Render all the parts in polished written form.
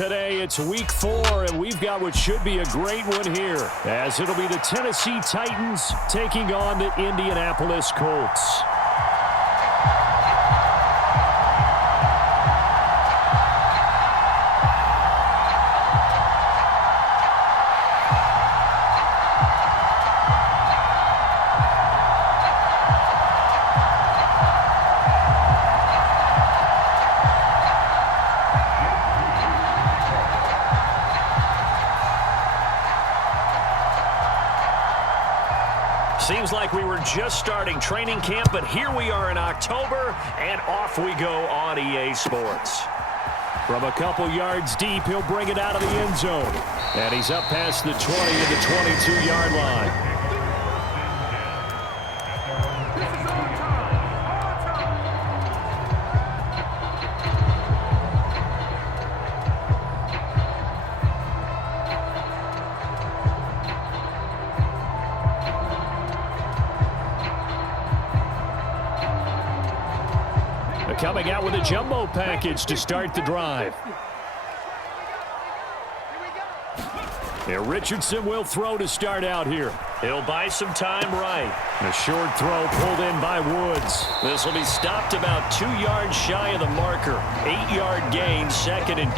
today. It's week 4, and we've got what should be a great one here, as it'll be the Tennessee Titans taking on the Indianapolis Colts. Seems like we were just starting training camp, but here we are in October, and off we go on EA Sports. From a couple yards deep, he'll bring it out of the end zone. And he's up past the 20 to the 22-yard line. Coming out with a jumbo package to start the drive. And Richardson will throw to start out here. He'll buy some time right. A short throw pulled in by Woods. This will be stopped about 2 yards shy of the marker. 8-yard gain, 2nd and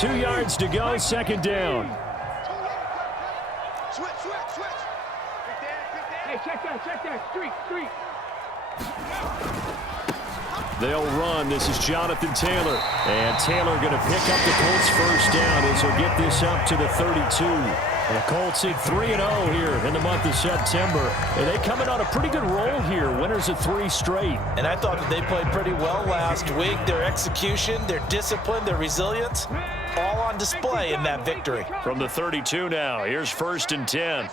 2. 2 yards to go, 2nd down. Switch. Hey, check that. Street. They'll run. This is Jonathan Taylor. And Taylor going to pick up the Colts first down as he'll get this up to the 32. The Colts hit 3-0 here in the month of September. And they coming on a pretty good roll here. Winners of 3 straight. And I thought that they played pretty well last week. Their execution, their discipline, their resilience, all on display in that victory. From the 32 now, here's 1st and 10.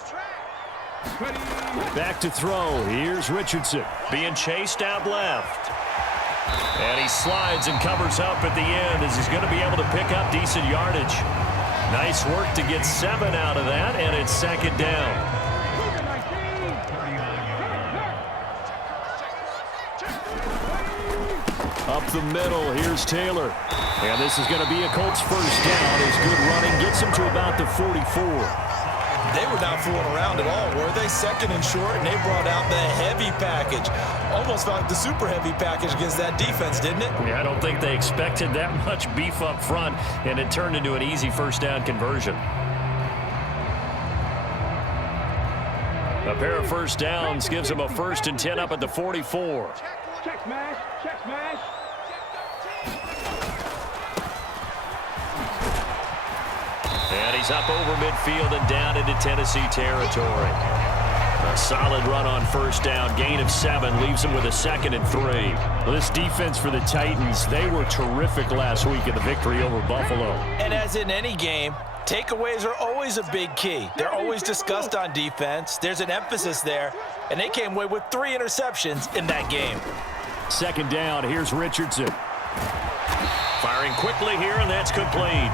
Back to throw. Here's Richardson. Being chased out left. And he slides and covers up at the end as he's going to be able to pick up decent yardage. Nice work to get 7 out of that, and it's 2nd down. Up the middle, here's Taylor. And this is going to be a Colts first down as good running gets him to about the 44. They were not fooling around at all, were they? 2nd and short, and they brought out the heavy package. Almost felt like the super heavy package against that defense, didn't it? Yeah, I don't think they expected that much beef up front, and it turned into an easy first down conversion. A pair of first downs gives them a 1st and 10 up at the 44. Check smash. And he's up over midfield and down into Tennessee territory. A solid run on first down. Gain of 7 leaves him with a 2nd and 3. Well, this defense for the Titans, they were terrific last week in the victory over Buffalo. And as in any game, takeaways are always a big key. They're always discussed on defense. There's an emphasis there, and they came away with 3 interceptions in that game. 2nd down, here's Richardson. Firing quickly here, and that's complete.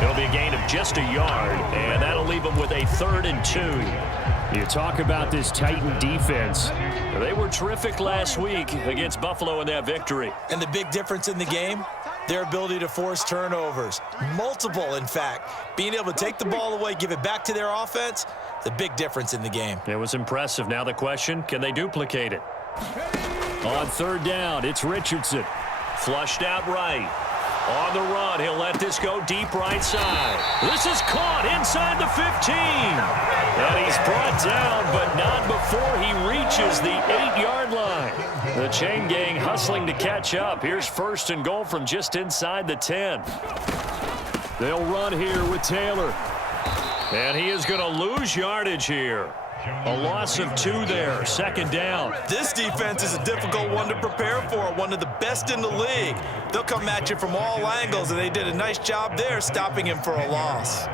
It'll be a gain of just a yard, and that'll leave them with a 3rd and 2. You talk about this Titan defense. They were terrific last week against Buffalo in that victory. And the big difference in the game, their ability to force turnovers. Multiple, in fact. Being able to take the ball away, give it back to their offense, the big difference in the game. It was impressive. Now the question, can they duplicate it? On 3rd down, it's Richardson. Flushed out right. On the run, he'll let this go deep right side. This is caught inside the 15. And he's brought down, but not before he reaches the 8-yard line. The chain gang hustling to catch up. Here's 1st and goal from just inside the 10. They'll run here with Taylor. And he is going to lose yardage here. A loss of 2 there, 2nd down. This defense is a difficult one to prepare for, one of the best in the league. They'll come at you from all angles, and they did a nice job there stopping him for a loss.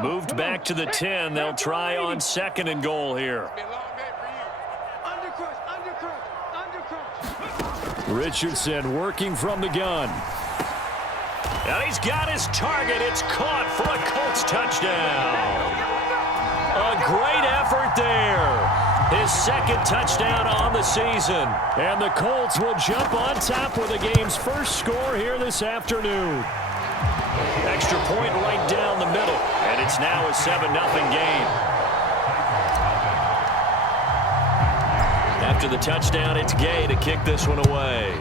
Moved back to the 10. They'll try on 2nd and goal here. Richardson working from the gun. And he's got his target. It's caught for a Colts touchdown. A great effort there. His second touchdown on the season. And the Colts will jump on top with the game's first score here this afternoon. Extra point right down the middle. And it's now a 7-0 game. After the touchdown, it's Gay to kick this one away.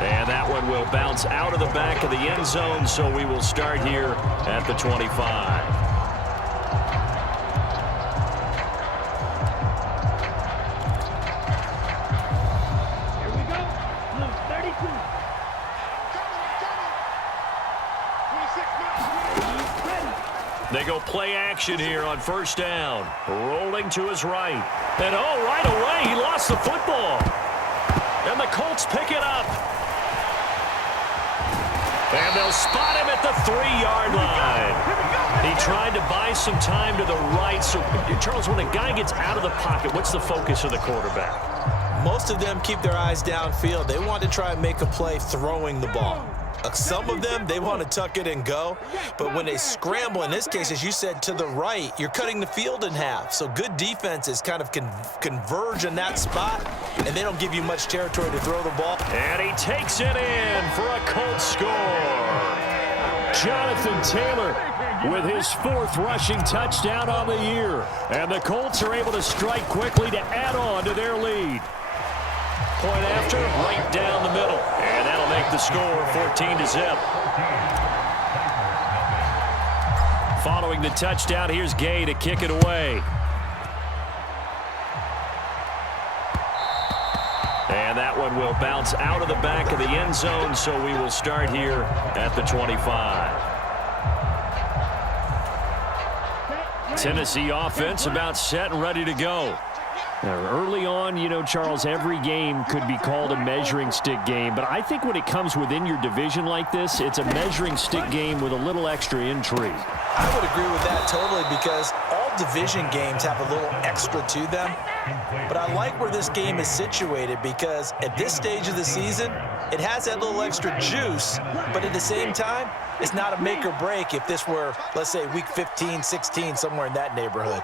And that one will bounce out of the back of the end zone, so we will start here at the 25. They go play action here on first down. Rolling to his right. And right away, he lost the football. And the Colts pick it up. And they'll spot him at the 3-yard line. He tried to buy some time to the right. So, Charles, when a guy gets out of the pocket, what's the focus of the quarterback? Most of them keep their eyes downfield. They want to try and make a play throwing the ball. Some of them, they want to tuck it and go. But when they scramble, in this case, as you said, to the right, you're cutting the field in half. So good defenses kind of converge in that spot, and they don't give you much territory to throw the ball. And he takes it in for a Colts score. Jonathan Taylor with his 4th rushing touchdown on the year. And the Colts are able to strike quickly to add on to their lead. Point after, right down the middle. And that'll make the score 14-0. Following the touchdown, here's Gay to kick it away. And that one will bounce out of the back of the end zone, so we will start here at the 25. Tennessee offense about set and ready to go. Now, early on, Charles, every game could be called a measuring stick game. But I think when it comes within your division like this, it's a measuring stick game with a little extra intrigue. I would agree with that totally because all division games have a little extra to them. But I like where this game is situated because at this stage of the season, it has that little extra juice. But at the same time, it's not a make or break if this were, let's say, week 15, 16, somewhere in that neighborhood.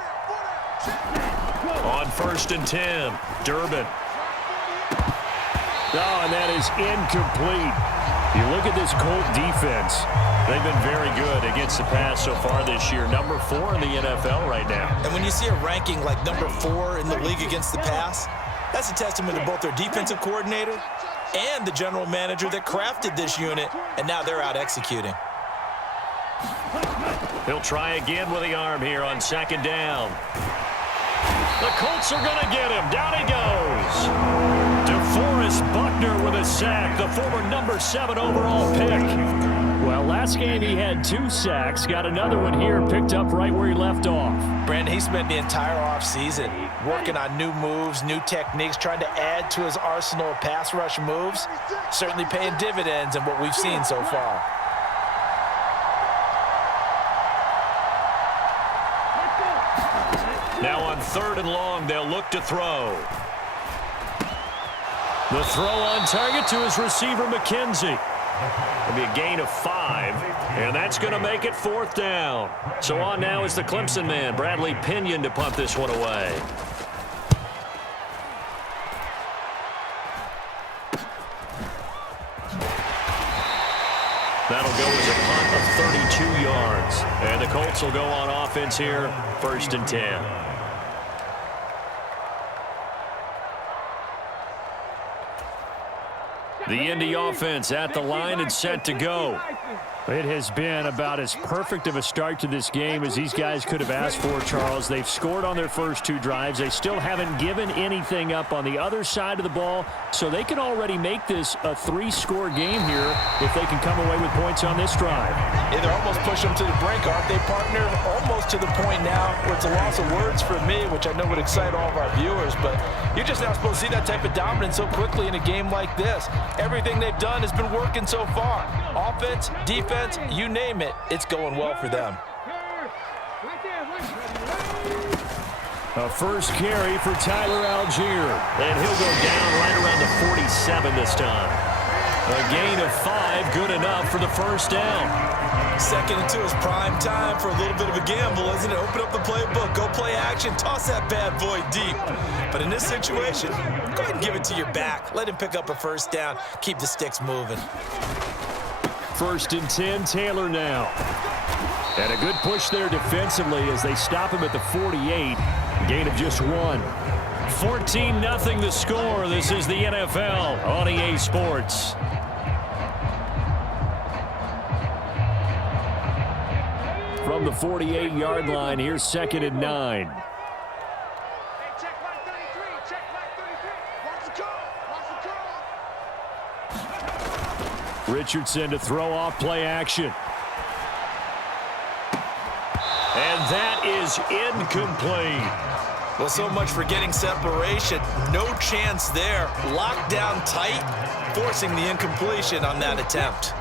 On 1st and 10, Durbin. And that is incomplete. You look at this Colt defense. They've been very good against the pass so far this year. Number 4 in the NFL right now. And when you see a ranking like number 4 in the league against the pass, that's a testament to both their defensive coordinator and the general manager that crafted this unit, and now they're out executing. He'll try again with the arm here on 2nd down. The Colts are going to get him. Down he goes. DeForest Buckner with a sack, the former number 7 overall pick. Well, last game he had 2 sacks. Got another one here, picked up right where he left off. Brandon, he spent the entire offseason working on new moves, new techniques, trying to add to his arsenal of pass rush moves. Certainly paying dividends in what we've seen so far. Now on 3rd and long, they'll look to throw. The throw on target to his receiver, McKenzie. It'll be a gain of 5, and that's going to make it 4th down. So on now is the Clemson man, Bradley Pinion, to punt this one away. That'll go as a punt of 32 yards. And the Colts will go on offense here, 1st and 10. The Indy offense at the line and set to go. It has been about as perfect of a start to this game as these guys could have asked for, Charles. They've scored on their first 2 drives. They still haven't given anything up on the other side of the ball, so they can already make this a 3-score game here if they can come away with points on this drive. Yeah, they're almost pushing them to the brink, aren't they, partner? Almost to the point now where it's a loss of words for me, which I know would excite all of our viewers, but you're just not supposed to see that type of dominance so quickly in a game like this. Everything they've done has been working so far. Offense, defense, you name it, it's going well for them. A first carry for Tyler Algier. And he'll go down right around the 47 this time. A gain of 5, good enough for the first down. 2nd and 2 is prime time for a little bit of a gamble, isn't it? Open up the playbook, go play action, toss that bad boy deep. But in this situation, go ahead and give it to your back. Let him pick up a first down. Keep the sticks moving. 1st and 10, Taylor now. And a good push there defensively as they stop him at the 48. Gain of just 1. 14-0 the score. This is the NFL on EA Sports. From the 48-yard line, here's 2nd and 9. Check back 33. Check back 33. Watch the call. Richardson to throw off play action. And that is incomplete. Well, so much for getting separation. No chance there. Locked down tight, forcing the incompletion on that attempt.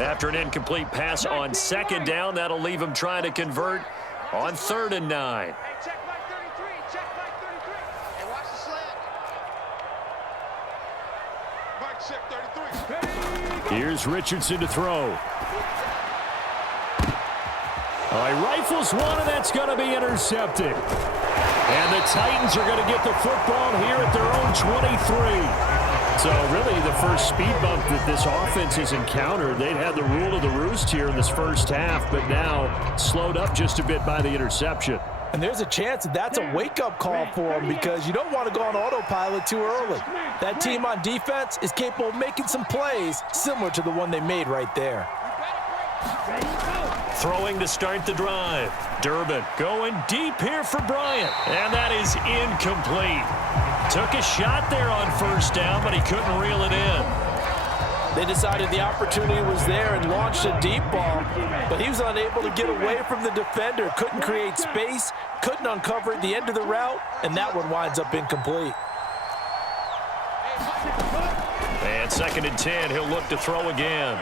After an incomplete pass on 2nd down, that'll leave him trying to convert on 3rd and 9. Hey, check back 33. Check back 33. Hey, watch the slant. Mike check 33. Here's Richardson to throw. All right, rifles one, and that's going to be intercepted. And the Titans are going to get the football here at their own 23. So really the first speed bump that this offense has encountered. They'd had the rule of the roost here in this first half, but now slowed up just a bit by the interception. And there's a chance that that's a wake-up call for them because you don't want to go on autopilot too early. That team on defense is capable of making some plays similar to the one they made right there. Throwing to start the drive. Durbin going deep here for Bryant. And that is incomplete. Took a shot there on 1st down, but he couldn't reel it in. They decided the opportunity was there and launched a deep ball, but he was unable to get away from the defender. Couldn't create space, couldn't uncover the end of the route, and that one winds up incomplete. And 2nd and 10, he'll look to throw again.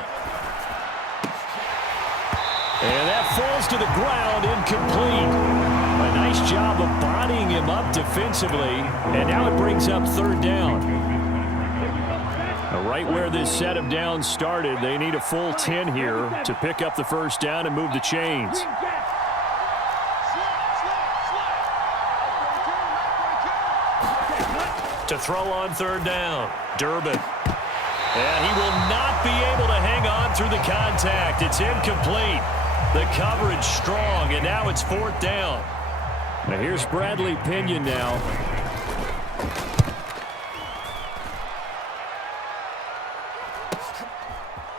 And that falls to the ground, incomplete. A nice job of bodying him up defensively, and now it brings up 3rd down. Now, right where this set of downs started, they need a full 10 here to pick up the first down and move the chains. To throw on 3rd down, Durbin. And he will not be able to hang on through the contact. It's incomplete. The coverage strong, and now it's 4th down. Now here's Bradley Pinion now.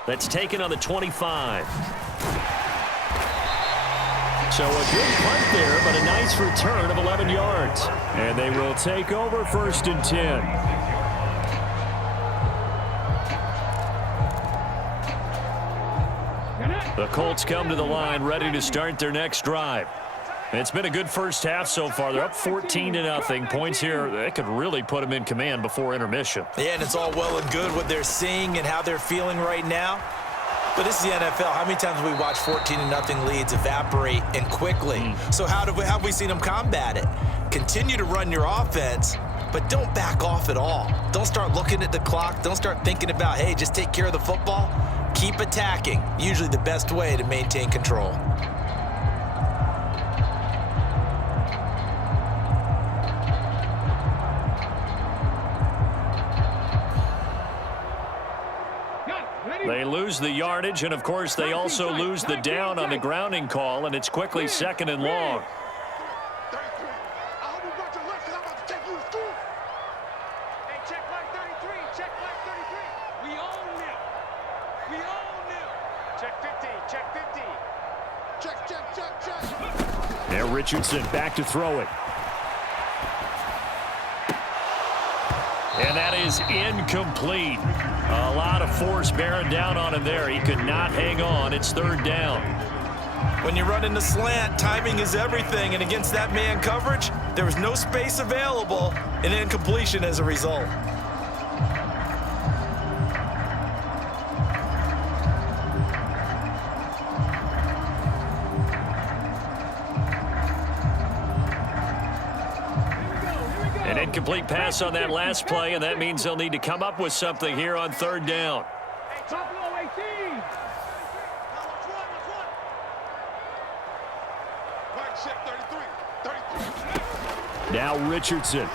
That's taken on the 25. So a good punt there, but a nice return of 11 yards. And they will take over 1st and 10. The Colts come to the line ready to start their next drive. It's been a good first half so far. They're up 14-0. Points here, that could really put them in command before intermission. Yeah, and it's all well and good what they're seeing and how they're feeling right now. But this is the NFL. How many times have we watched 14-0 leads evaporate and quickly? So how have we seen them combat it? Continue to run your offense, but don't back off at all. Don't start looking at the clock. Don't start thinking about, hey, just take care of the football. Keep attacking. Usually the best way to maintain control. They lose the yardage, and of course they also lose the down on the grounding call, and it's quickly 2nd and long. Now Richardson back to throw it. And that is incomplete. A lot of force bearing down on him there. He could not hang on. It's 3rd down. When you run in the slant, timing is everything. And against that man coverage, there was no space available, and incompletion as a result. An incomplete pass on that last play, and that means they'll need to come up with something here on 3rd down. Buffalo 18. Now Richardson.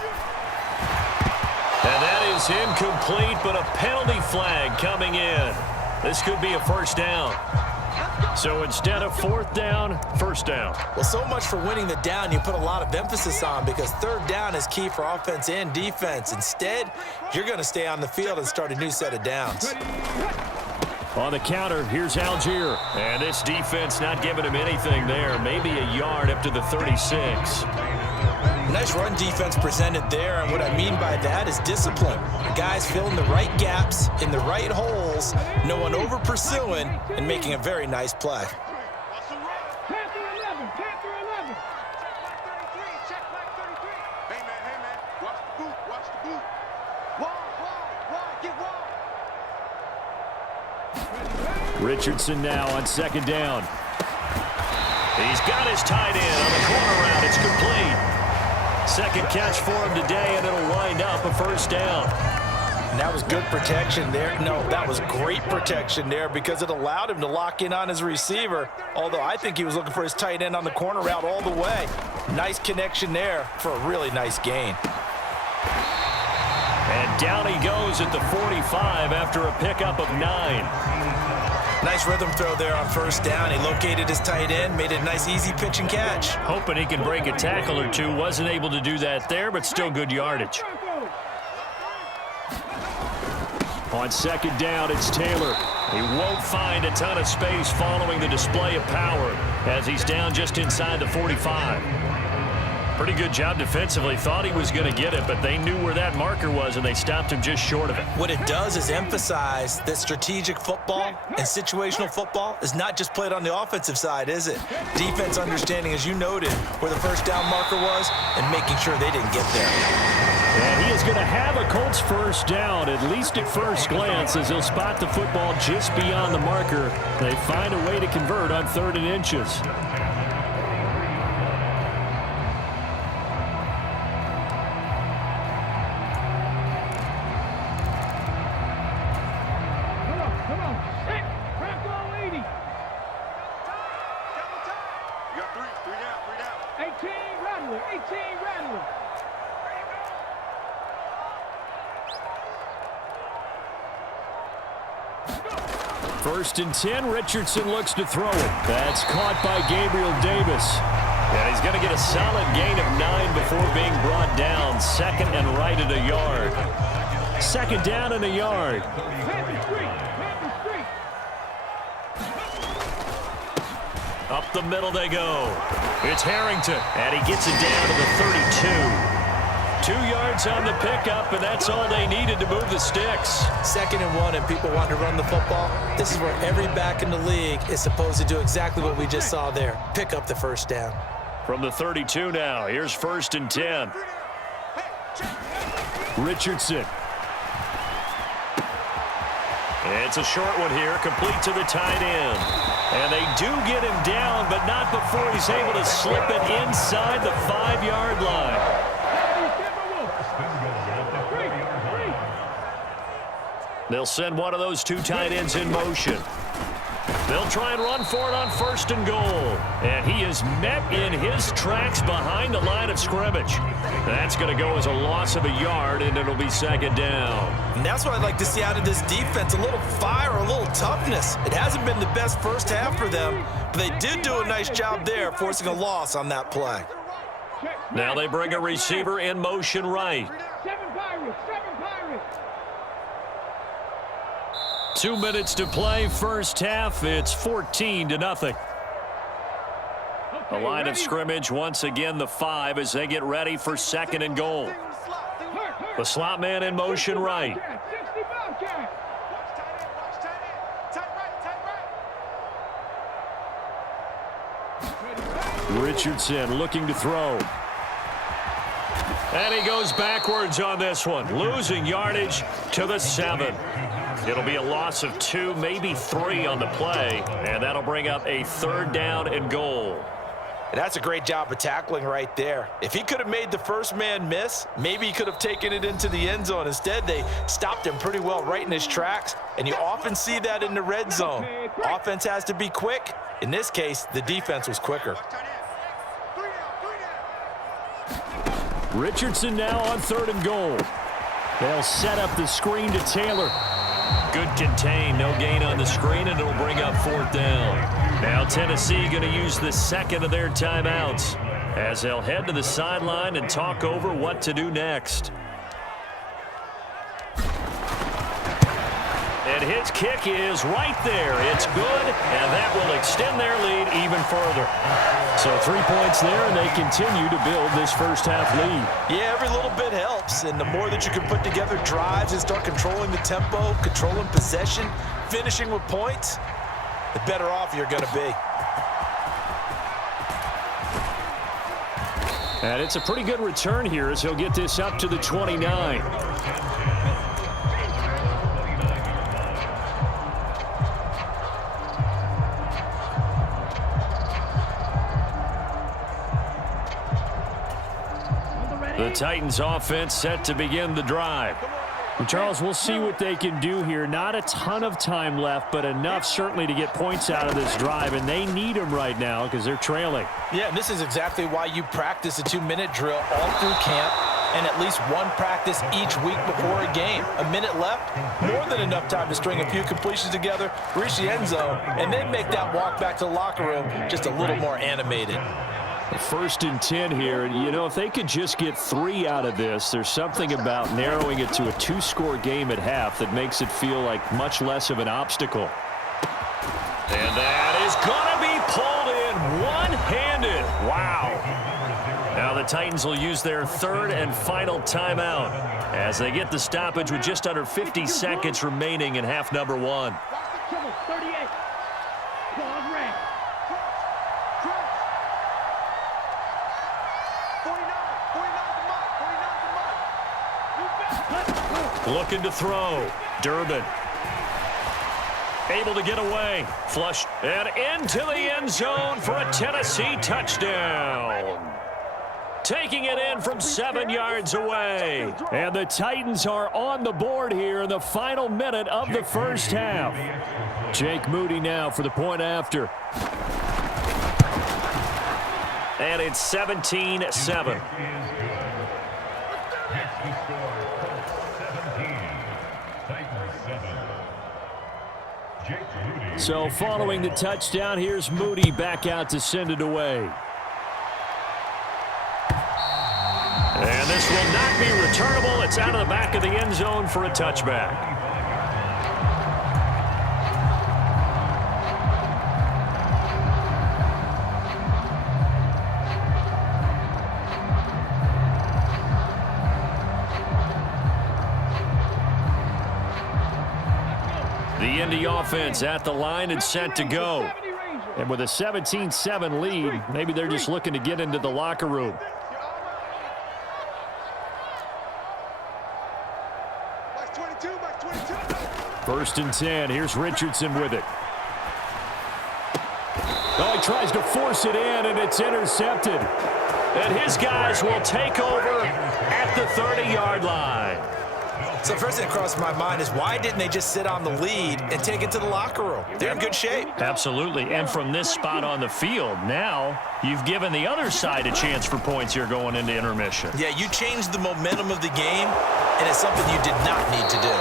And that is incomplete, but a penalty flag coming in. This could be a first down. So instead of fourth down, first down. Well, so much for winning the down you put a lot of emphasis on, because third down is key for offense and defense. Instead, you're going to stay on the field and start a new set of downs. On the counter, here's Algier. And this defense not giving him anything there. Maybe a yard up to the 36. Nice run defense presented there, and what I mean by that is discipline. The guys filling the right gaps in the right holes, no one over pursuing, and making a very nice play. Panther 11. Panther 11. Check flag 33. Hey, man. Watch the boot. Watch the boot. Wall. Get wall. Richardson now on second down. He's got his tight end on the corner route. It's complete. Second catch for him today, and it'll wind up a first down. And that was good protection there. No, that was great protection there, because it allowed him to lock in on his receiver, although I think he was looking for his tight end on the corner route all the way. Nice connection there for a really nice gain. And down he goes at the 45 after a pickup of 9. Nice rhythm throw there on first down. He located his tight end, made it a nice easy pitch and catch. Hoping he can break a tackle or two. Wasn't able to do that there, but still good yardage. On second down, it's Taylor. He won't find a ton of space following the display of power as he's down just inside the 45. Pretty good job defensively. Thought he was going to get it, but they knew where that marker was, and they stopped him just short of it. What it does is emphasize that strategic football and situational football is not just played on the offensive side, is it? Defense understanding, as you noted, where the first down marker was and making sure they didn't get there. And he is going to have a Colts first down, at least at first glance, as he'll spot the football just beyond the marker. They find a way to convert on 3rd and inches. Come on. Set. Buffalo 80. 18 Rattler. 18 Rattler. First and 10, Richardson looks to throw it. That's caught by Gabriel Davis. And he's going to get a solid gain of 9 before being brought down. Second and right at a yard. Second down and a yard. Up the middle they go. It's Harrington, and he gets it down to the 32. 2 yards on the pickup, and that's all they needed to move the sticks. 2nd and 1, and people want to run the football. This is where every back in the league is supposed to do exactly what we just saw there. Pick up the first down. From the 32 now, here's 1st and 10. Richardson. It's a short one here, complete to the tight end. And they do get him down, but not before he's able to slip it inside the 5-yard line. They'll send one of those 2 tight ends in motion. They'll try and run for it on 1st and goal. And he is met in his tracks behind the line of scrimmage. That's going to go as a loss of a yard, and it'll be 2nd down. And that's what I'd like to see out of this defense, a little fire, a little toughness. It hasn't been the best first half for them, but they did do a nice job there, forcing a loss on that play. Now they bring a receiver in motion right. 7 Pirates. 7 Pirates. 2 minutes to play, first half. It's 14-0. The line of scrimmage, once again, the 5 as they get ready for 2nd and goal. The slot man in motion right. Richardson looking to throw. And he goes backwards on this one, losing yardage to the 7. It'll be a loss of 2, maybe 3 on the play, and that'll bring up a 3rd down and goal. And that's a great job of tackling right there. If he could have made the first man miss, maybe he could have taken it into the end zone. Instead, they stopped him pretty well right in his tracks, and you often see that in the red zone. Offense has to be quick. In this case, the defense was quicker. Richardson now on 3rd and goal. They'll set up the screen to Taylor. Good contain, no gain on the screen, and it'll bring up 4th down. Now Tennessee going to use the second of their timeouts as they'll head to the sideline and talk over what to do next. And his kick is right there. It's good, and that will extend their lead even further. So 3 points there, and they continue to build this first half lead. Yeah, every little bit helps, and the more that you can put together drives and start controlling the tempo, controlling possession, finishing with points, the better off you're going to be. And it's a pretty good return here as he'll get this up to the 29. The Titans offense set to begin the drive. Well, Charles, we'll see what they can do here. Not a ton of time left, but enough certainly to get points out of this drive, and they need them right now because they're trailing. Yeah, and this is exactly why you practice a 2-minute drill all through camp and at least one practice each week before a game. A minute left, more than enough time to string a few completions together, reach the end zone, and then make that walk back to the locker room just a little more animated. 1st and 10 here, and you know, if they could just get 3 out of this, there's something about narrowing it to a 2-score game at half that makes it feel like much less of an obstacle. And that is going to be pulled in one-handed. Wow. Now the Titans will use their 3rd and final timeout as they get the stoppage with just under 50 seconds remaining in half number 1. Looking to throw. Durbin. Able to get away. Flush. And into the end zone for a Tennessee touchdown. Taking it in from 7 yards away. And the Titans are on the board here in the final minute of the first half. Jake Moody now for the point after. And it's 17-7. So following the touchdown, here's Moody back out to send it away. And this will not be returnable. It's out of the back of the end zone for a touchback. The Indy offense at the line and set to go. And with a 17-7 lead, maybe they're just looking to get into the locker room. First and 10. Here's Richardson with it. Oh, he tries to force it in, and it's intercepted. And his guys will take over at the 30-yard line. So first thing that crossed my mind is why didn't they just sit on the lead and take it to the locker room? They're in good shape. Absolutely. And from this spot on the field, now you've given the other side a chance for points here going into intermission. Yeah, you changed the momentum of the game, and it's something you did not need to do.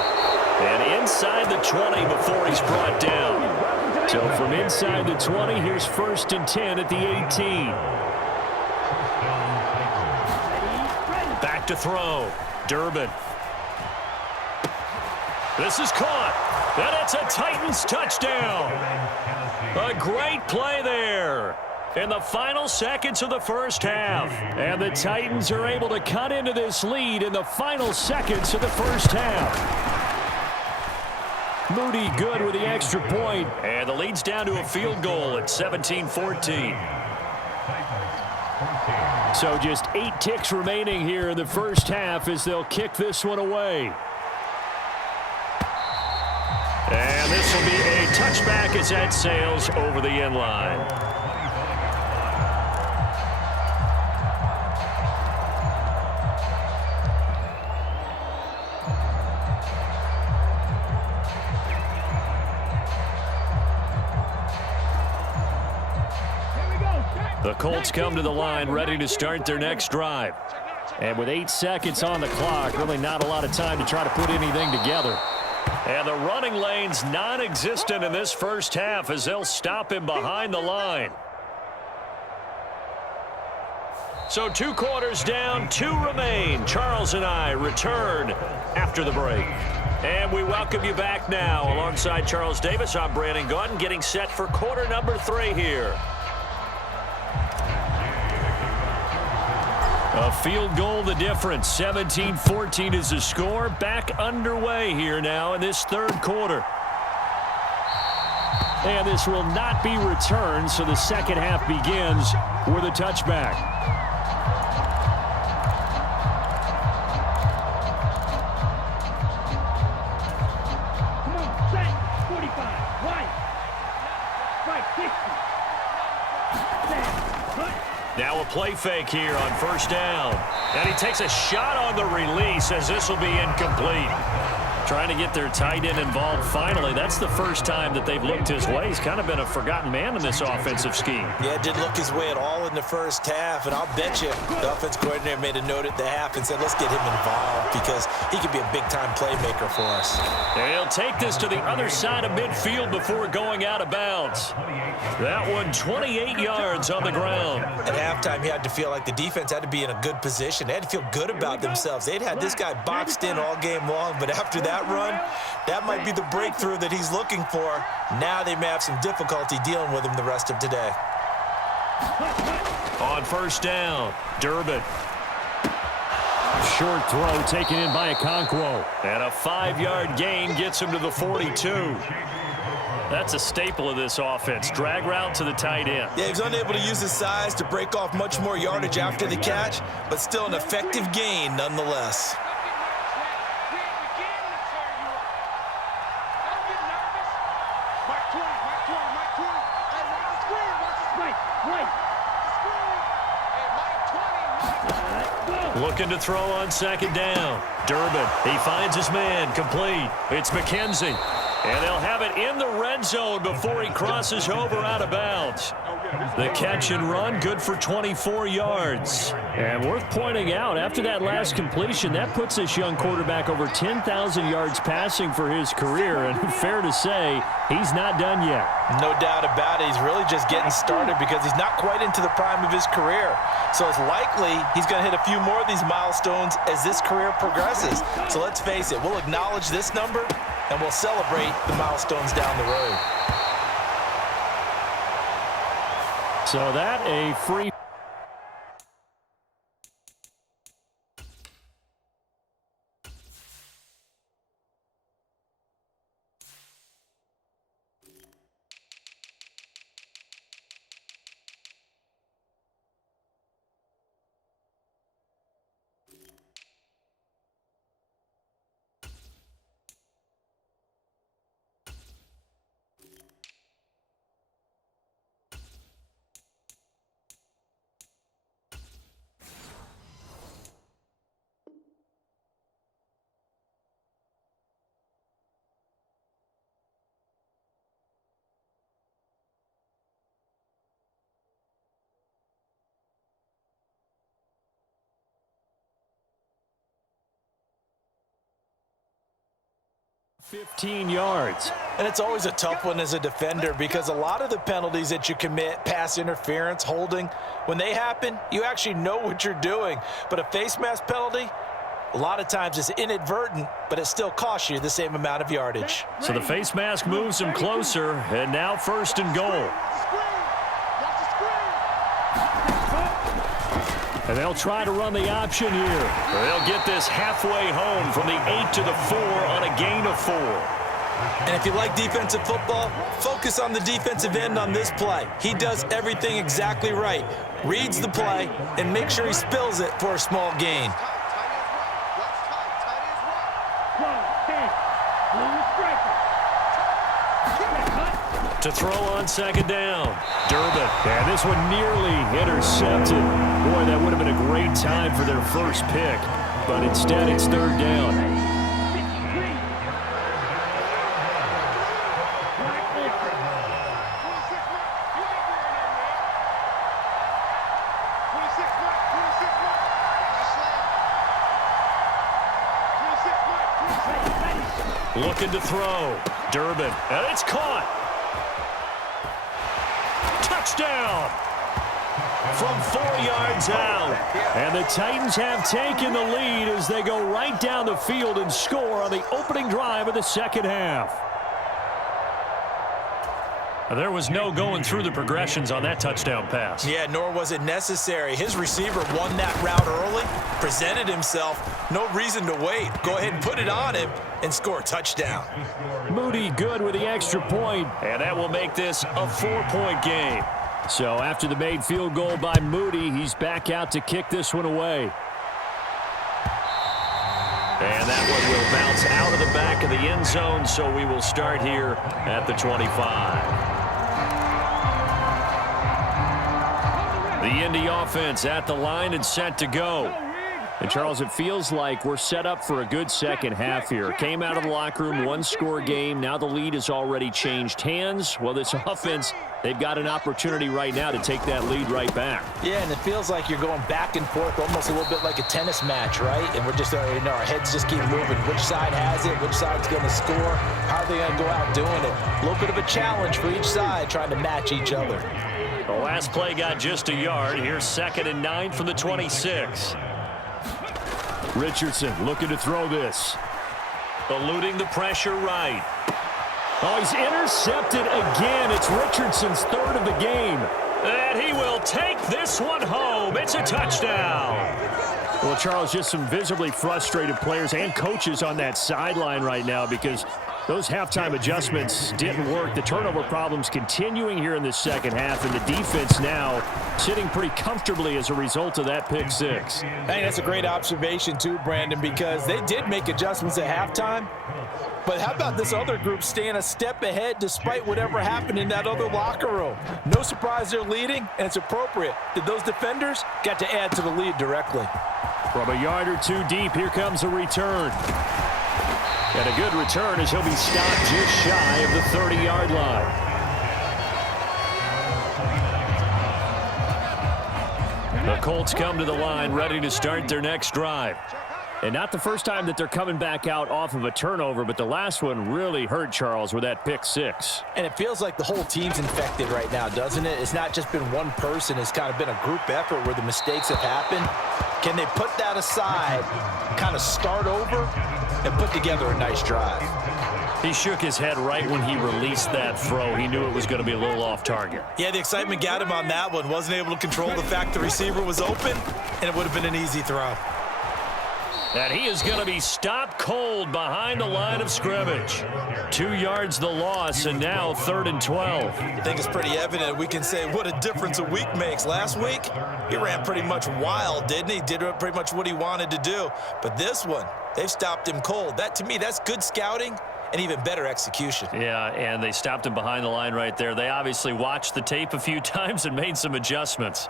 And inside the 20 before he's brought down. So from inside the 20, here's 1st and 10 at the 18. Back to throw. Durbin. This is caught, and it's a Titans touchdown. A great play there in the final seconds of the first half. And the Titans are able to cut into this lead in the final seconds of the first half. Moody good with the extra point, and the lead's down to a field goal at 17-14. So just 8 ticks remaining here in the first half as they'll kick this one away. And this will be a touchback as that sails over the end line. The Colts come to the line ready to start their next drive. And with 8 seconds on the clock, really not a lot of time to try to put anything together. And the running lane's non-existent in this first half as they'll stop him behind the line. So 2 quarters down, 2 remain. Charles and I return after the break. And we welcome you back now. Alongside Charles Davis, I'm Brandon Gaudin, getting set for quarter number 3 here. A field goal the difference. 17-14 is the score. Back underway here now in this third quarter. And this will not be returned, so the second half begins with a touchback. Come on, set. 45. Right. Right, 60. Set. Cut. Now a play fake here on first down. And he takes a shot on the release as this will be incomplete. Trying to get their tight end involved finally. That's the first time that they've looked his way. He's kind of been a forgotten man in this offensive scheme. Yeah, didn't look his way at all in the first half. And I'll bet you the offense coordinator made a note at the half and said, let's get him involved because he could be a big-time playmaker for us. And he'll take this to the other side of midfield before going out of bounds. That one 28 yards on the ground. At halftime, he had to feel like the defense had to be in a good position. They had to feel good about themselves. They'd had this guy boxed in all game long, but after that run, that might be the breakthrough that he's looking for. Now they may have some difficulty dealing with him the rest of today. On first down, Durbin. Short throw taken in by Okonkwo. And a 5-yard gain gets him to the 42. That's a staple of this offense. Drag route to the tight end. Yeah, he was unable to use his size to break off much more yardage after the catch, but still an effective gain nonetheless. Looking to throw on second down. Durbin, he finds his man, complete. It's McKenzie. And they'll have it in the red zone before he crosses over out of bounds. The catch and run, good for 24 yards. And worth pointing out, after that last completion, that puts this young quarterback over 10,000 yards passing for his career. And fair to say, he's not done yet. No doubt about it. He's really just getting started because he's not quite into the prime of his career. So it's likely he's going to hit a few more of these milestones as this career progresses. So let's face it, we'll acknowledge this number and we'll celebrate the milestones down the road. So that a free. $15 yards. And it's always a tough one as a defender because a lot of the penalties that you commit, pass interference, holding, when they happen, you actually know what you're doing. But a face mask penalty, a lot of times it's inadvertent, but it still costs you the same amount of yardage. So the face mask moves him closer, and now first and goal. And they'll try to run the option here. They'll get this halfway home from the 8 to the 4 on a gain of 4. And if you like defensive football, focus on the defensive end on this play. He does everything exactly right. Reads the play and makes sure he spills it for a small gain. To throw on second down, Durbin. And this one nearly intercepted. Boy, that would have been a great time for their first pick. But instead, it's third down. Looking to throw. Durbin, and it's caught. Touchdown! From 4 yards out. And the Titans have taken the lead as they go right down the field and score on the opening drive of the second half. There was no going through the progressions on that touchdown pass. Yeah, nor was it necessary. His receiver won that route early, presented himself. No reason to wait. Go ahead and put it on him and score a touchdown. Moody good with the extra point, and that will make this a 4-point game. So after the made field goal by Moody, he's back out to kick this one away. And that one will bounce out of the back of the end zone, so we will start here at the 25. The Indy offense at the line and set to go. And, Charles, it feels like we're set up for a good second half here. Came out of the locker room, one-score game. Now the lead has already changed hands. Well, this offense, they've got an opportunity right now to take that lead right back. Yeah, and it feels like you're going back and forth, almost a little bit like a tennis match, right? And we're just, our heads just keep moving. Which side has it? Which side's going to score? How are they going to go out doing it? A little bit of a challenge for each side, trying to match each other. The last play got just a yard. Here's 2nd and 9 from the 26. Richardson looking to throw this. Eluding the pressure right. Oh, he's intercepted again. It's Richardson's 3rd of the game. And he will take this one home. It's a touchdown. Well, Charles, just some visibly frustrated players and coaches on that sideline right now because those halftime adjustments didn't work. The turnover problems continuing here in the second half, and the defense now sitting pretty comfortably as a result of that pick six. I think that's a great observation too, Brandon, because they did make adjustments at halftime. But how about this other group staying a step ahead despite whatever happened in that other locker room? No surprise they're leading, and it's appropriate that those defenders got to add to the lead directly. From a yard or two deep, here comes a return. And a good return as he'll be stopped just shy of the 30-yard line. The Colts come to the line ready to start their next drive. And not the first time that they're coming back out off of a turnover, but the last one really hurt, Charles, with that pick six. And it feels like the whole team's infected right now, doesn't it? It's not just been one person. It's kind of been a group effort where the mistakes have happened. Can they put that aside, kind of start over, and put together a nice drive? He shook his head right when he released that throw. He knew it was going to be a little off target. Yeah, the excitement got him on that one. Wasn't able to control the fact the receiver was open, and it would have been an easy throw. And he is going to be stopped cold behind the line of scrimmage. 2 yards the loss, and now 3rd and 12. I think it's pretty evident. We can say what a difference a week makes. Last week, he ran pretty much wild, didn't he? Did pretty much what he wanted to do. But this one, they've stopped him cold. That, to me, that's good scouting and even better execution. Yeah, and they stopped him behind the line right there. They obviously watched the tape a few times and made some adjustments.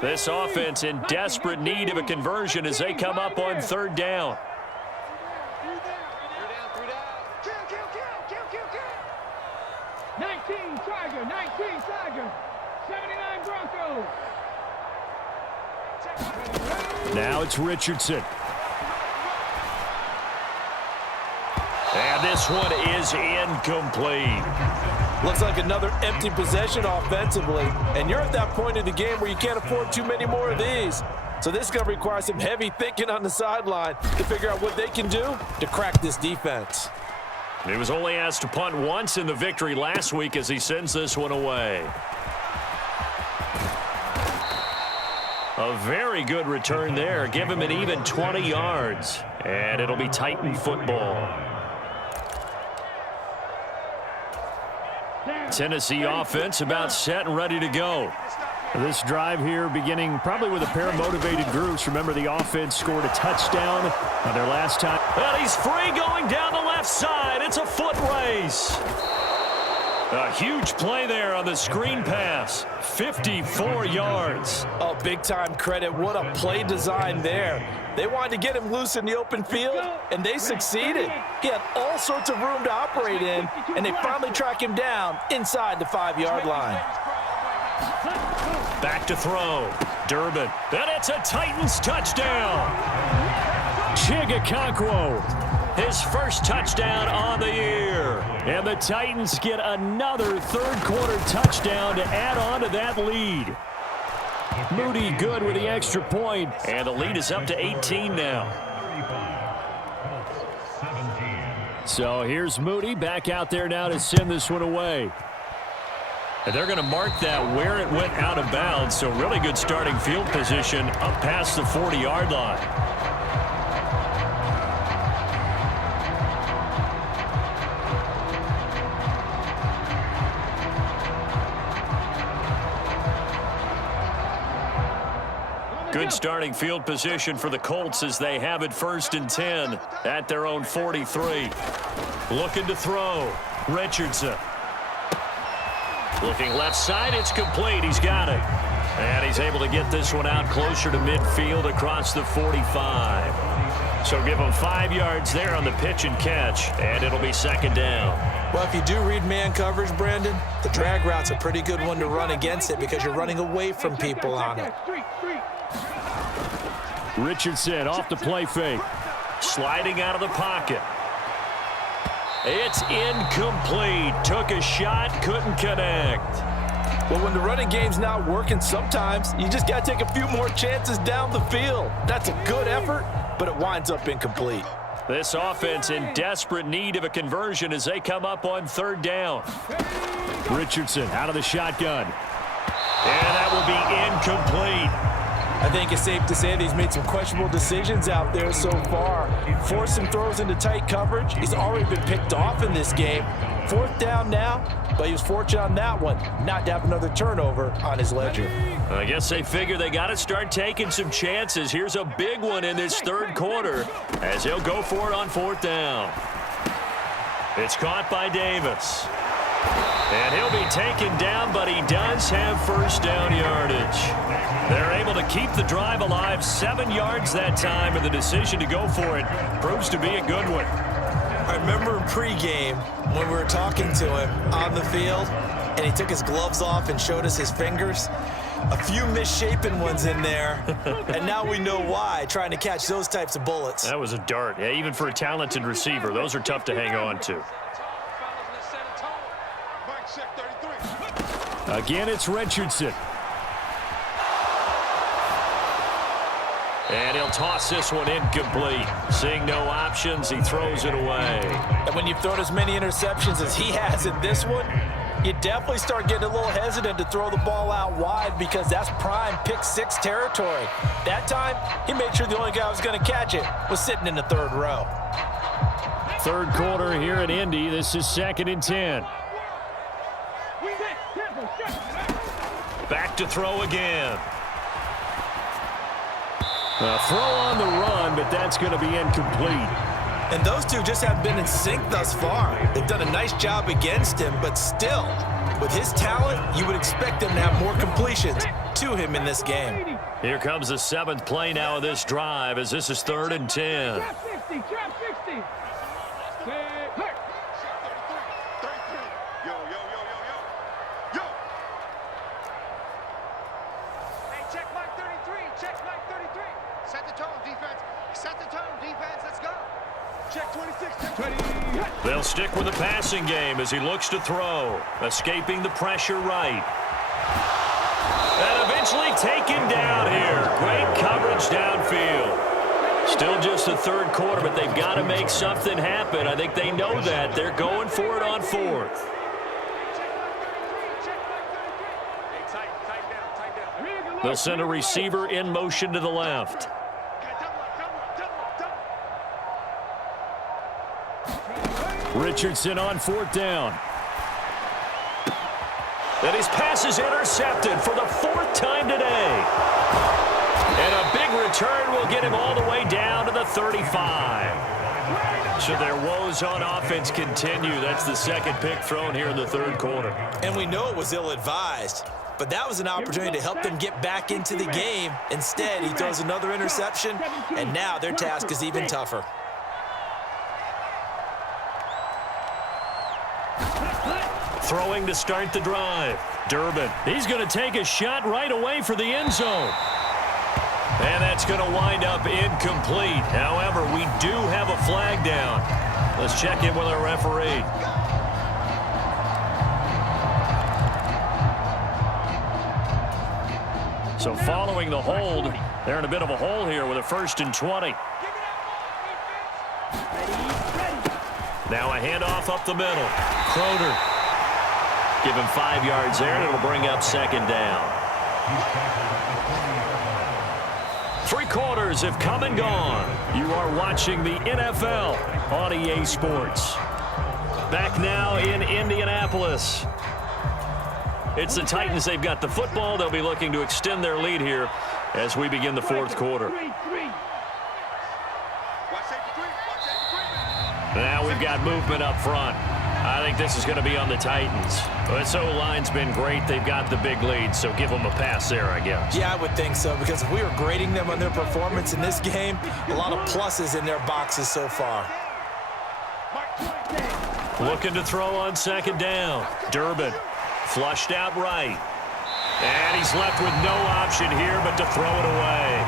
This offense in desperate need of a conversion as they come up on 3rd down. 19 Tiger, 19 Tiger, 79 Broncos. Now it's Richardson. And this one is incomplete. Looks like another empty possession offensively. And you're at that point in the game where you can't afford too many more of these. So this is going to require some heavy thinking on the sideline to figure out what they can do to crack this defense. He was only asked to punt once in the victory last week as he sends this one away. A very good return there. Give him an even 20 yards. And it'll be Titan football. Tennessee offense about set and ready to go. This drive here beginning probably with a pair of motivated groups. Remember, the offense scored a touchdown on their last time. And he's free going down the left side. It's a foot race. A huge play there on the screen pass. 54 yards. Oh, big-time credit. What a play design there. They wanted to get him loose in the open field, and they succeeded. He had all sorts of room to operate in, and they finally track him down inside the 5-yard line. Back to throw. Durbin. And it's a Titans touchdown. Chigakonkwo, his first touchdown on the year. And the Titans get another third-quarter touchdown to add on to that lead. Moody good with the extra point, and the lead is up to 18 now. So here's Moody back out there now to send this one away. And they're going to mark that where it went out of bounds, so really good starting field position up past the 40-yard line. Good starting field position for the Colts as they have it 1st and 10 at their own 43. Looking to throw. Richardson. Looking left side, it's complete. He's got it. And he's able to get this one out closer to midfield across the 45. So give him 5 yards there on the pitch and catch, and it'll be 2nd down. Well, if you do read man coverage, Brandon, the drag route's a pretty good one to run against it because you're running away from people on it. Richardson off the play fake. Sliding out of the pocket. It's incomplete. Took a shot, couldn't connect. Well, when the running game's not working, sometimes you just got to take a few more chances down the field. That's a good effort, but it winds up incomplete. This offense in desperate need of a conversion as they come up on 3rd down. Richardson out of the shotgun. And that will be incomplete. I think it's safe to say that he's made some questionable decisions out there so far. Forced some throws into tight coverage. He's already been picked off in this game. 4th down now, but he was fortunate on that one not to have another turnover on his ledger. I guess they figure they got to start taking some chances. Here's a big one in this 3rd quarter as he'll go for it on 4th down. It's caught by Davis. And he'll be taken down, but he does have 1st down yardage. They're able to keep the drive alive, 7 yards that time, and the decision to go for it proves to be a good one. I remember in pregame when we were talking to him on the field, and he took his gloves off and showed us his fingers. A few misshapen ones in there, and now we know why, trying to catch those types of bullets. That was a dart. Yeah, even for a talented receiver, those are tough to hang on to. Again, it's Richardson. And he'll toss this one incomplete. Seeing no options, he throws it away. And when you've thrown as many interceptions as he has in this one, you definitely start getting a little hesitant to throw the ball out wide because that's prime pick 6 territory. That time, he made sure the only guy who was going to catch it was sitting in the 3rd row. 3rd quarter here in Indy. This is 2nd and 10. Back to throw again. A throw on the run, but that's going to be incomplete. And those two just haven't been in sync thus far. They've done a nice job against him, but still, with his talent, you would expect them to have more completions to him in this game. Here comes the 7th play now of this drive as this is 3rd and 10. Trap 60, trap 60. They'll stick with the passing game as he looks to throw. Escaping the pressure right. And eventually taken down here. Great coverage downfield. Still just the 3rd quarter, but they've got to make something happen. I think they know that. They're going for it on 4th. They'll send a receiver in motion to the left. Richardson on 4th down. And his pass is intercepted for the 4th time today. And a big return will get him all the way down to the 35. So their woes on offense continue. That's the 2nd pick thrown here in the 3rd quarter. And we know it was ill-advised, but that was an opportunity to help them get back into the game. Instead, he throws another interception, and now their task is even tougher. Throwing to start the drive. Durbin. He's going to take a shot right away for the end zone. And that's going to wind up incomplete. However, we do have a flag down. Let's check in with our referee. So following the hold, they're in a bit of a hole here with a 1st and 20. Now a handoff up the middle. Crowder. Give him 5 yards there, and it'll bring up 2nd down. 3 quarters have come and gone. You are watching the NFL on EA Sports. Back now in Indianapolis. It's the Titans. They've got the football. They'll be looking to extend their lead here as we begin the 4th quarter. Now we've got movement up front. I think this is going to be on the Titans. This O-line's been great. They've got the big lead, so give them a pass there, I guess. Yeah, I would think so, because if we were grading them on their performance in this game, a lot of pluses in their boxes so far. Looking to throw on 2nd down. Durbin flushed out right. And he's left with no option here but to throw it away.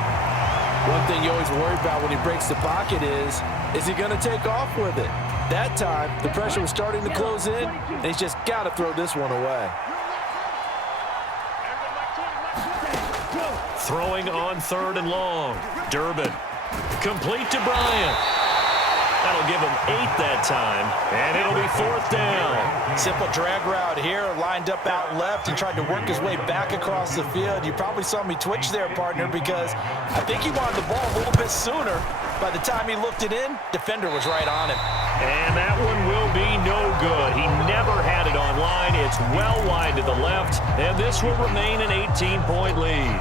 One thing you always worry about when he breaks the pocket is he going to take off with it? That time, the pressure was starting to close in, and he's just got to throw this one away. Throwing on 3rd and long. Durbin. Complete to Bryant. That'll give him 8 that time, and it'll be 4th down. Simple drag route here, lined up out left and tried to work his way back across the field. You probably saw me twitch there, partner, because I think he wanted the ball a little bit sooner. By the time he looked it in, defender was right on him. And that one will be no good. He never had it on line. It's well wide to the left, and this will remain an 18-point lead.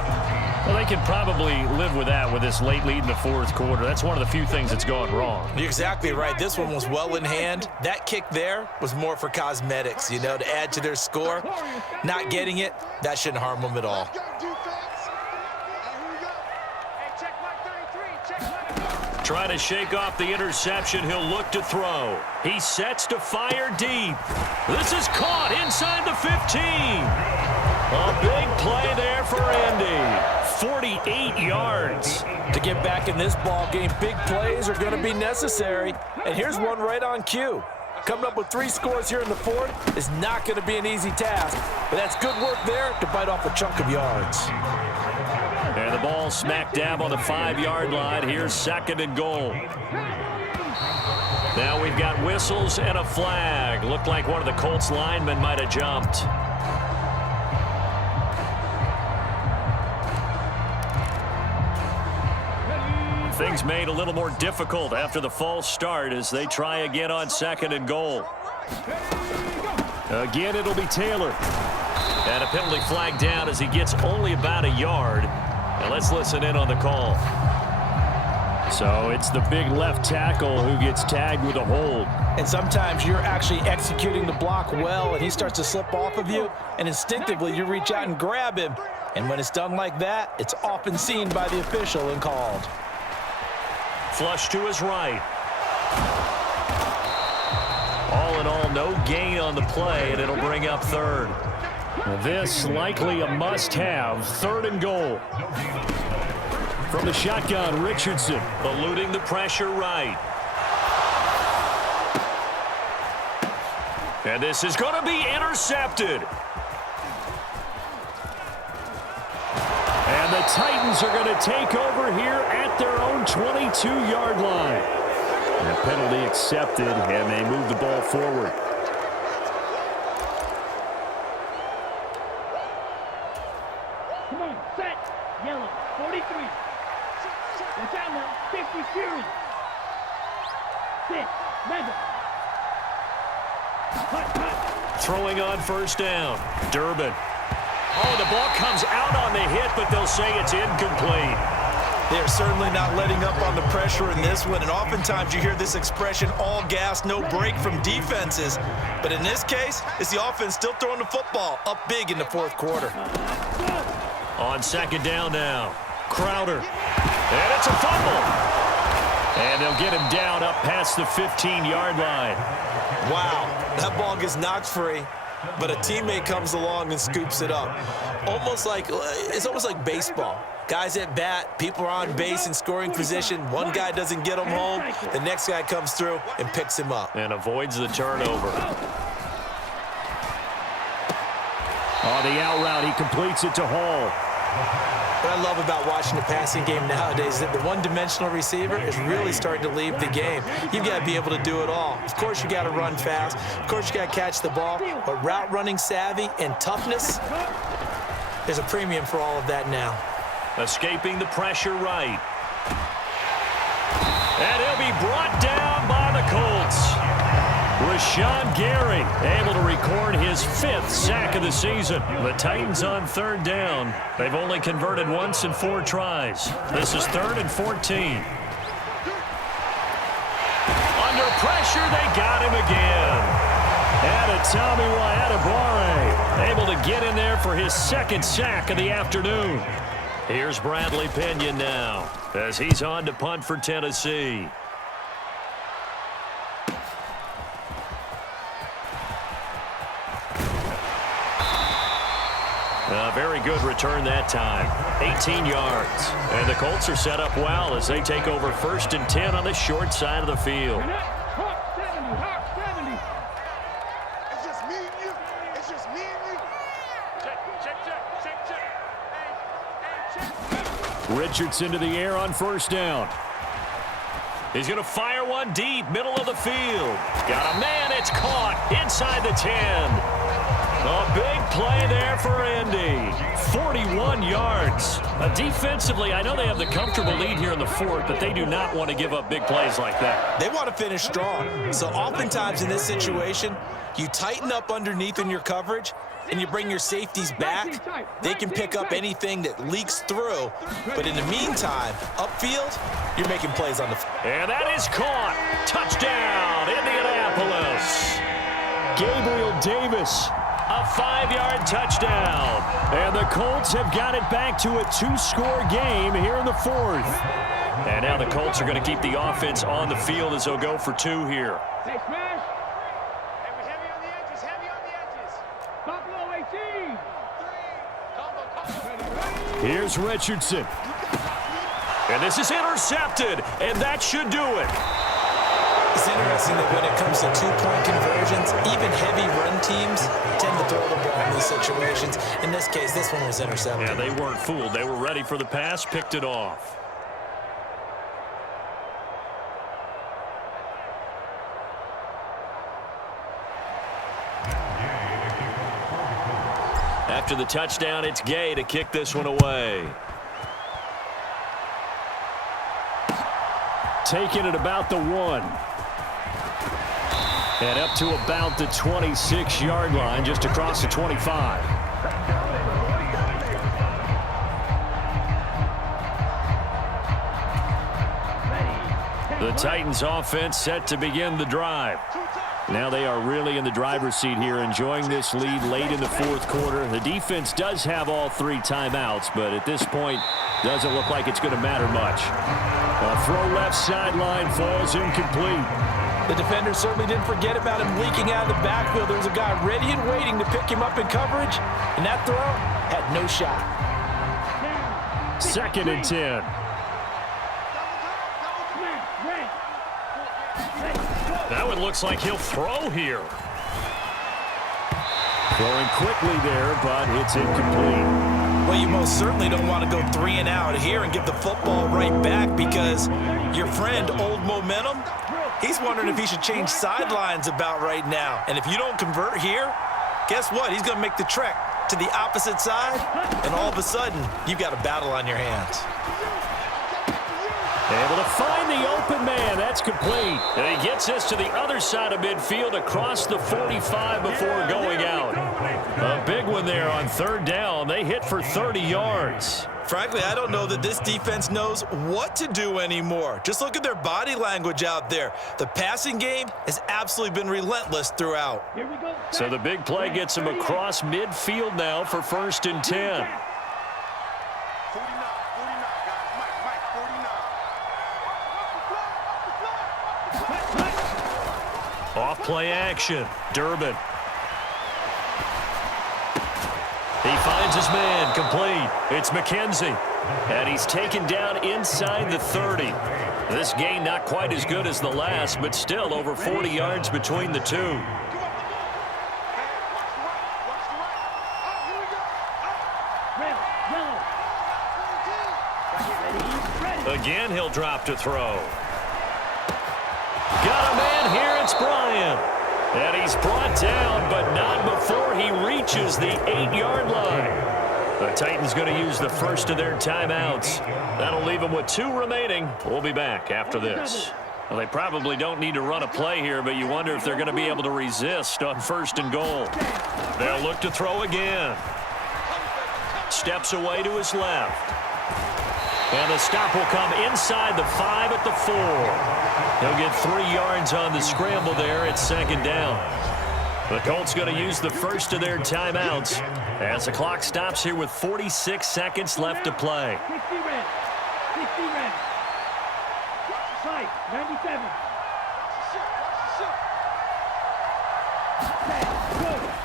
Well, they can probably live with that with this late lead in the 4th quarter. That's one of the few things that's gone wrong. You're exactly right. This one was well in hand. That kick there was more for cosmetics, to add to their score. Not getting it, that shouldn't harm them at all. Trying to shake off the interception. He'll look to throw. He sets to fire deep. This is caught inside the 15. A big play there for Indy. 48 yards. To get back in this ball game, big plays are going to be necessary. And here's one right on cue. Coming up with 3 scores here in the 4th is not going to be an easy task. But that's good work there to bite off a chunk of yards. And the ball smack dab on the 5-yard line. Here's 2nd and goal. Now we've got whistles and a flag. Looked like one of the Colts linemen might have jumped. Things made a little more difficult after the false start as they try again on 2nd and goal. Again, it'll be Taylor. And a penalty flag down as he gets only about a yard. And let's listen in on the call. So it's the big left tackle who gets tagged with a hold. And sometimes you're actually executing the block well, and he starts to slip off of you, and instinctively you reach out and grab him. And when it's done like that, it's often seen by the official and called. Flush to his right. All in all, no gain on the play, and it'll bring up 3rd. This likely a must-have. 3rd and goal. From the shotgun, Richardson eluding the pressure right. And this is going to be intercepted. And the Titans are going to take over here at their own 22-yard line. And a penalty accepted, and they move the ball forward. Come on, set, yellow, 43. Watch out now, 50 Fury. 6, mega. Throwing on 1st down. Durbin. Oh, the ball comes out on the hit, but they'll say it's incomplete. They're certainly not letting up on the pressure in this one, and oftentimes you hear this expression, all gas, no break from defenses. But in this case, it's the offense still throwing the football up big in the 4th quarter. On 2nd down now. Crowder. And it's a fumble. And they'll get him down up past the 15-yard line. Wow, that ball gets knocked free, but a teammate comes along and scoops it up. It's almost like baseball. Guys at bat, people are on base in scoring position. One guy doesn't get him home. The next guy comes through and picks him up. And avoids the turnover. On the out route, he completes it to Hall. What I love about watching the passing game nowadays is that the one-dimensional receiver is really starting to leave the game. You've got to be able to do it all. Of course, you got to run fast. Of course, you got to catch the ball. But route running savvy and toughness, there's a premium for all of that now. Escaping the pressure right. And he'll be brought down by the Colts. Rashawn Gary able to record his 5th sack of the season. The Titans on 3rd down. They've only converted once in 4 tries. This is 3rd and 14. Under pressure, they got him again. And Tommy Adebawore able to get in there for his 2nd sack of the afternoon. Here's Bradley Pinion now as he's on to punt for Tennessee. A very good return that time. 18 yards. And the Colts are set up well as they take over 1st and 10 on the short side of the field. Hawk 70, Hawk 70. It's just me and you. It's just me and you. Check. Richardson to the air on 1st down. He's going to fire one deep, middle of the field. Got a man, it's caught inside the 10. A big play there for Indy. 41 yards. Defensively, I know they have the comfortable lead here in the 4th, but they do not want to give up big plays like that. They want to finish strong. So oftentimes in this situation, you tighten up underneath in your coverage, and you bring your safeties back. They can pick up anything that leaks through. But in the meantime, upfield, you're making plays on the field. And that is caught. Touchdown, Indianapolis. Gabriel Davis. A 5-yard touchdown. And the Colts have got it back to a 2-score game here in the 4th. And now the Colts are going to keep the offense on the field as they'll go for 2 here. Hey, smash. Hey, we're heavy on the edges, heavy on the edges. Buffalo 18. 3. Here's Richardson. And this is intercepted. And that should do it. It's interesting that when it comes to 2-point conversions, even heavy run teams tend to throw the ball in these situations. In this case, this one was intercepted. Yeah, they weren't fooled. They were ready for the pass, picked it off. After the touchdown, it's Gay to kick this one away. Taking it about the 1. And up to about the 26-yard line, just across the 25. The Titans offense set to begin the drive. Now they are really in the driver's seat here, enjoying this lead late in the 4th quarter. The defense does have all 3 timeouts, but at this point, doesn't look like it's going to matter much. A throw left sideline falls incomplete. The defender certainly didn't forget about him leaking out of the backfield. There was a guy ready and waiting to pick him up in coverage, and that throw had no shot. 2nd and 10. That one looks like he'll throw here. Throwing quickly there, but it's incomplete. Well, you most certainly don't want to go 3 and out here and give the football right back because your friend, Old Momentum, he's wondering if he should change sidelines about right now. And if you don't convert here, guess what? He's going to make the trek to the opposite side, and all of a sudden, you've got a battle on your hands. Able to find the open man. That's complete. And he gets this to the other side of midfield across the 45 before going out. A big one there on 3rd down. They hit for 30 yards. Frankly, I don't know that this defense knows what to do anymore. Just look at their body language out there. The passing game has absolutely been relentless throughout. So the big play gets him across midfield now for 1st and 10. 49, guys. Mike, 49. Off play action. Durbin. He finds his man, complete. It's McKenzie. And he's taken down inside the 30. This gain not quite as good as the last, but still over 40 yards between the two. Again, he'll drop to throw. Got a man here, it's Bryant. And he's brought down, but not before he reaches the 8-yard line. The Titans going to use the first of their timeouts. That'll leave them with 2 remaining. We'll be back after this. Well, they probably don't need to run a play here, but you wonder if they're going to be able to resist on 1st and goal. They'll look to throw again. Steps away to his left. And the stop will come inside the 5 at the 4. He'll get 3 yards on the scramble there. It's 2nd down. The Colts going to use the first of their timeouts as the clock stops here with 46 seconds left to play. 60 red. 60 red. Sight, 97.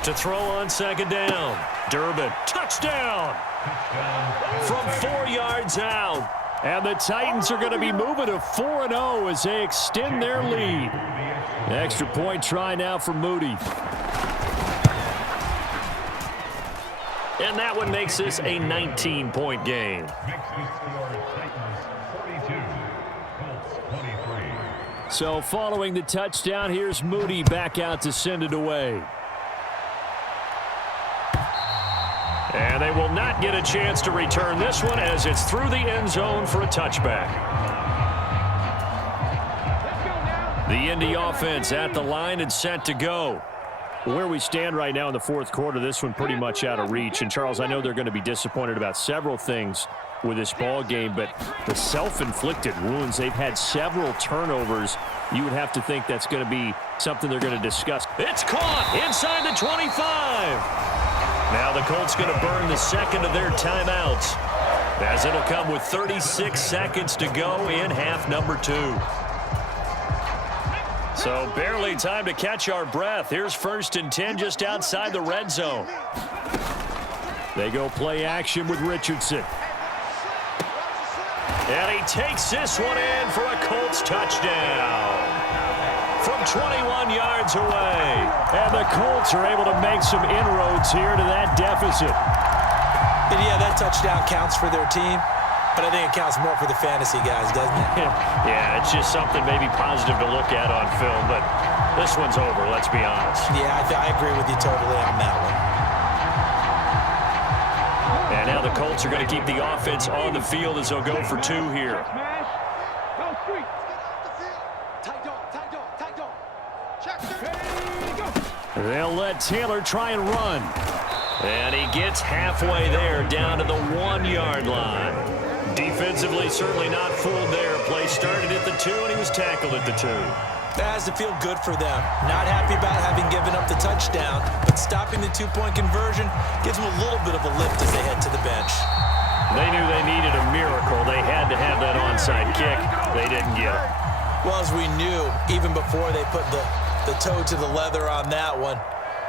To throw on 2nd down. Durbin, touchdown! From 4 yards out. And the Titans are going to be moving to 4-0 as they extend their lead. Extra point try now for Moody. And that one makes this a 19-point game. So following the touchdown, here's Moody back out to send it away. And they will not get a chance to return this one as it's through the end zone for a touchback. The Indy offense at the line and set to go. Where we stand right now in the 4th quarter, this one pretty much out of reach. And, Charles, I know they're going to be disappointed about several things with this ball game, but the self-inflicted wounds, they've had several turnovers. You would have to think that's going to be something they're going to discuss. It's caught inside the 25. Now the Colts going to burn the 2nd of their timeouts as it'll come with 36 seconds to go in half number 2. So barely time to catch our breath. Here's 1st and 10 just outside the red zone. They go play action with Richardson. And he takes this one in for a Colts touchdown. From 21 yards away. And the Colts are able to make some inroads here to that deficit. And yeah, that touchdown counts for their team, but I think it counts more for the fantasy guys, doesn't it? Yeah, it's just something maybe positive to look at on film, but this one's over, let's be honest. Yeah, I agree with you totally on that one. And now the Colts are going to keep the offense on the field as they'll go for 2 here. They'll let Taylor try and run. And he gets halfway there down to the 1-yard line. Defensively, certainly not fooled there. Play started at the 2, and he was tackled at the 2. That has to feel good for them. Not happy about having given up the touchdown, but stopping the 2-point conversion gives them a little bit of a lift as they head to the bench. They knew they needed a miracle. They had to have that onside kick. They didn't get it. Well, as we knew, even before they put the toe to the leather on that one,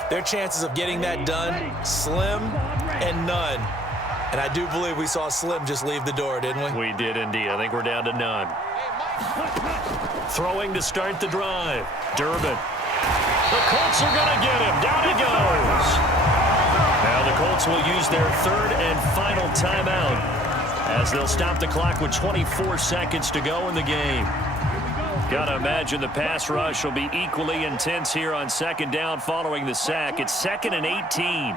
their chances of getting that done, slim and none. And I do believe we saw Slim just leave the door, didn't we? We did indeed. I think we're down to none. Throwing to start the drive. Durbin. The Colts are going to get him. Down he goes. Now the Colts will use their 3rd and final timeout as they'll stop the clock with 24 seconds to go in the game. Gotta imagine the pass rush will be equally intense here on 2nd down following the sack. It's 2nd and 18.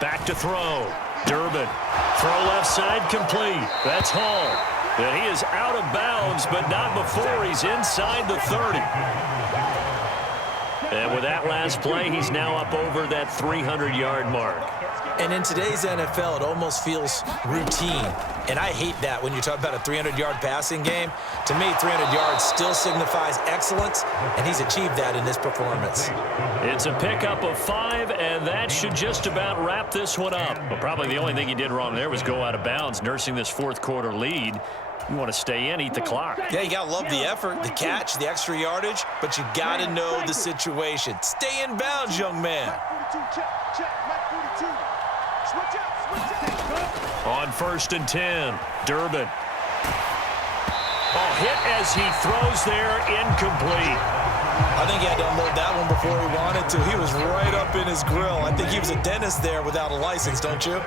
Back to throw. Durbin. Throw left side complete. That's Hall. And he is out of bounds, but not before he's inside the 30. And with that last play, he's now up over that 300-yard mark. And in today's NFL, it almost feels routine. And I hate that when you talk about a 300-yard passing game. To me, 300 yards still signifies excellence, and he's achieved that in this performance. It's a pickup of 5, and that should just about wrap this one up. But probably the only thing he did wrong there was go out of bounds, nursing this 4th quarter lead. You want to stay in, eat the clock. Yeah, you got to love the effort, the catch, the extra yardage, but you got to know the situation. Stay in bounds, young man. On 1st and 10, Durbin. Oh, hit as he throws there, incomplete. I think he had to unload that one before he wanted to. He was right up in his grill. I think he was a dentist there without a license, don't you?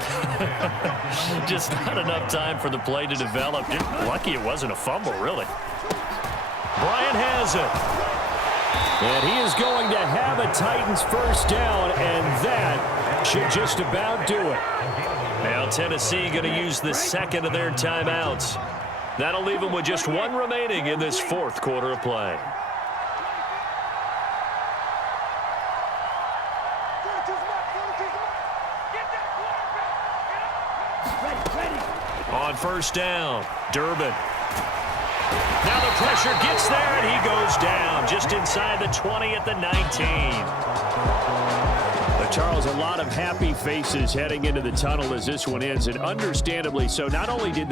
Just not enough time for the play to develop. Just lucky it wasn't a fumble, really. Bryant has it. And he is going to have a Titans first down, and that should just about do it. Now Tennessee going to use the second of their timeouts. That'll leave them with just one remaining in this fourth quarter of play. On 1st down, Durbin. Now the pressure gets there, and he goes down just inside the 20 at the 19. But Charles, a lot of happy faces heading into the tunnel as this one ends, and understandably so. Not only did